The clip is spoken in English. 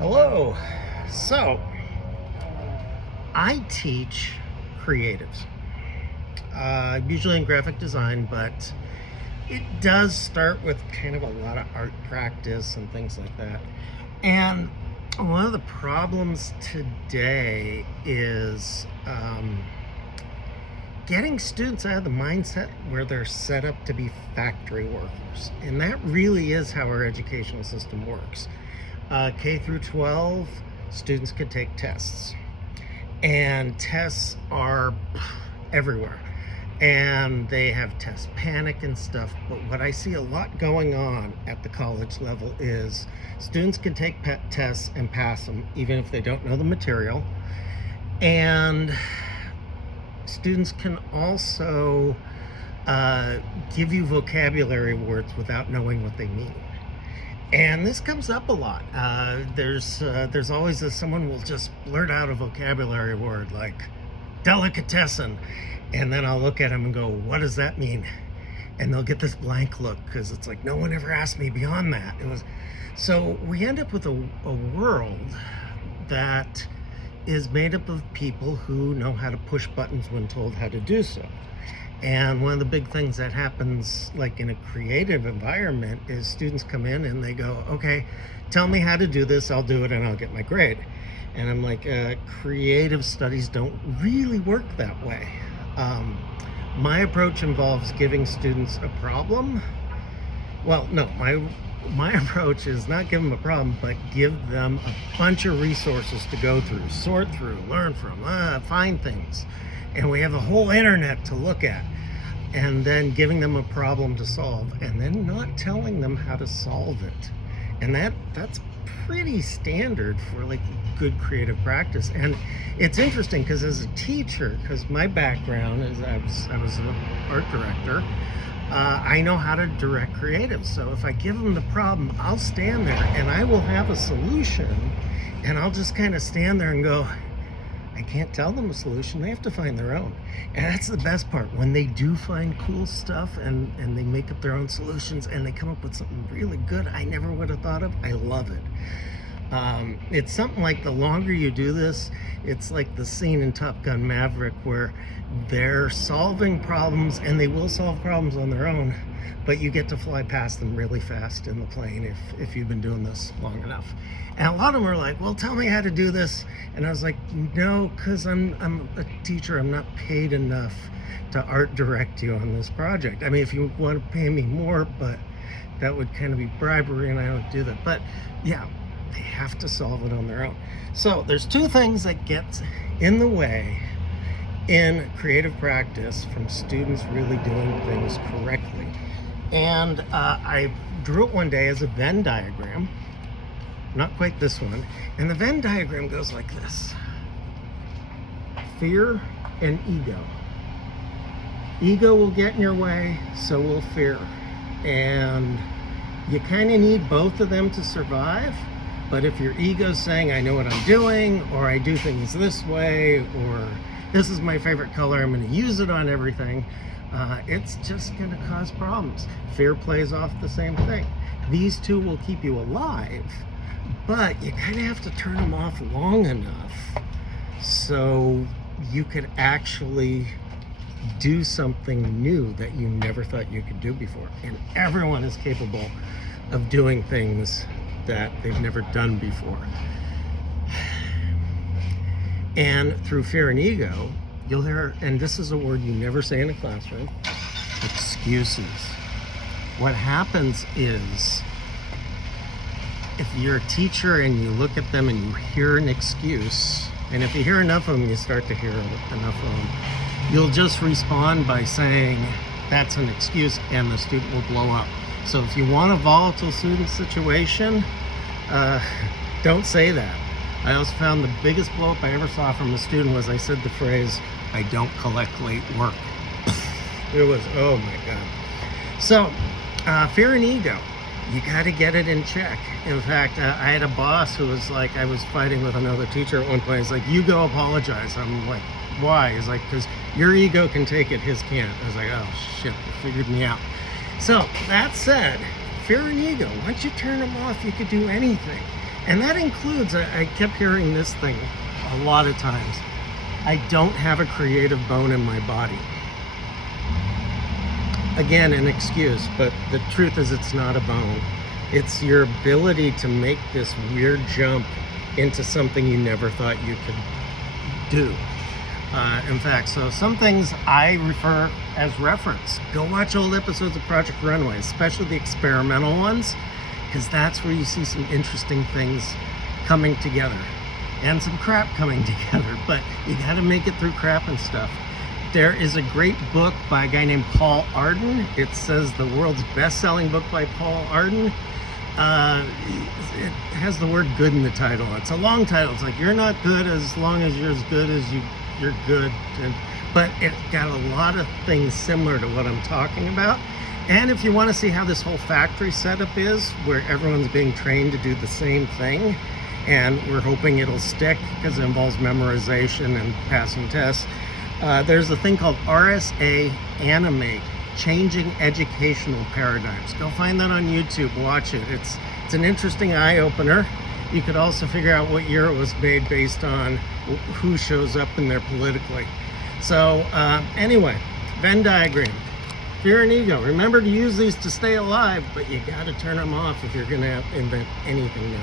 Hello. So, I teach creatives, usually in graphic design, but it does start with kind of a lot of art practice and things like that. And one of the problems today is getting students out of the mindset where they're set up to be factory workers. And that really is how our educational system works. K through 12, students can take tests. And tests are everywhere. And they have test panic and stuff. But what I see a lot going on at the college level is students can take tests and pass them, even if they don't know the material. And students can also give you vocabulary words without knowing what they mean. And this comes up a lot. There's always someone will just blurt out a vocabulary word like delicatessen, and then I'll look at them and go, what does that mean? And they'll get this blank look because it's like, no one ever asked me beyond that. So we end up with a world that is made up of people who know how to push buttons when told how to do so. And one of the big things that happens, like in a creative environment, is students come in and they go, okay, tell me how to do this, I'll do it, and I'll get my grade. And I'm like, creative studies don't really work that way. My approach involves giving students a problem. Well, no, my approach is not give them a problem, but give them a bunch of resources to go through, sort through, learn from, find things. And we have a whole internet to look at, and then giving them a problem to solve, and then not telling them how to solve it. And that's pretty standard for like good creative practice. And it's interesting because as a teacher, because my background is I was an art director, I know how to direct creatives. So if I give them the problem, I'll stand there and I will have a solution, and I'll just kind of stand there and go, I can't tell them a solution, they have to find their own. And that's the best part, when they do find cool stuff and they make up their own solutions and they come up with something really good I never would have thought of. I love it. It's something like, the longer you do this, it's like the scene in Top Gun Maverick where they're solving problems, and they will solve problems on their own, but you get to fly past them really fast in the plane if you've been doing this long enough. And a lot of them are like, well, tell me how to do this. And I was like, no, because I'm a teacher. I'm not paid enough to art direct you on this project. I mean, if you want to pay me more, but that would kind of be bribery, and I don't do that. But yeah, they have to solve it on their own. So there's two things that get in the way in creative practice from students really doing things correctly. And I drew it one day as a Venn diagram, not quite this one. And the Venn diagram goes like this: fear and ego. Ego will get in your way, so will fear. And you kind of need both of them to survive. But if your ego's saying, I know what I'm doing, or I do things this way, or this is my favorite color, I'm going to use it on everything, it's just going to cause problems. Fear plays off the same thing. These two will keep you alive, but you kind of have to turn them off long enough so you could actually do something new that you never thought you could do before. And everyone is capable of doing things that they've never done before. And through fear and ego, you'll hear, and this is a word you never say in a classroom, excuses. What happens is, if you're a teacher and you look at them and you hear an excuse, and if you hear enough of them, you start to hear enough of them, you'll just respond by saying, that's an excuse, and the student will blow up. So if you want a volatile student situation, don't say that. I also found the biggest blow up I ever saw from a student was I said the phrase, I don't collect late work. It was, oh my God. So, fear and ego, you got to get it in check. In fact, I had a boss who was like, I was fighting with another teacher at one point. He's like, you go apologize. I'm like, why? He's like, because your ego can take it, his can't. I was like, oh shit, they figured me out. So that said, fear and ego, once you turn them off, you could do anything. And that includes, I kept hearing this thing a lot of times, I don't have a creative bone in my body. Again, an excuse, but the truth is it's not a bone. It's your ability to make this weird jump into something you never thought you could do. In fact, so some things I refer as reference. Go watch old episodes of Project Runway, especially the experimental ones, because that's where you see some interesting things coming together and some crap coming together, but you got to make it through crap and stuff. There is a great book by a guy named Paul Arden. It says the world's best-selling book by Paul Arden. It has the word good in the title. It's a long title. It's like, you're not good as long as you're as good as you're good. But it got a lot of things similar to what I'm talking about. And if you want to see how this whole factory setup is, where everyone's being trained to do the same thing, and we're hoping it'll stick because it involves memorization and passing tests, there's a thing called RSA Animate, Changing Educational Paradigms. Go find that on YouTube, watch it. It's an interesting eye-opener. You could also figure out what year it was made based on who shows up in there politically. So anyway, Venn diagram. Fear and ego. Remember to use these to stay alive, but you got to turn them off if you're going to invent anything new.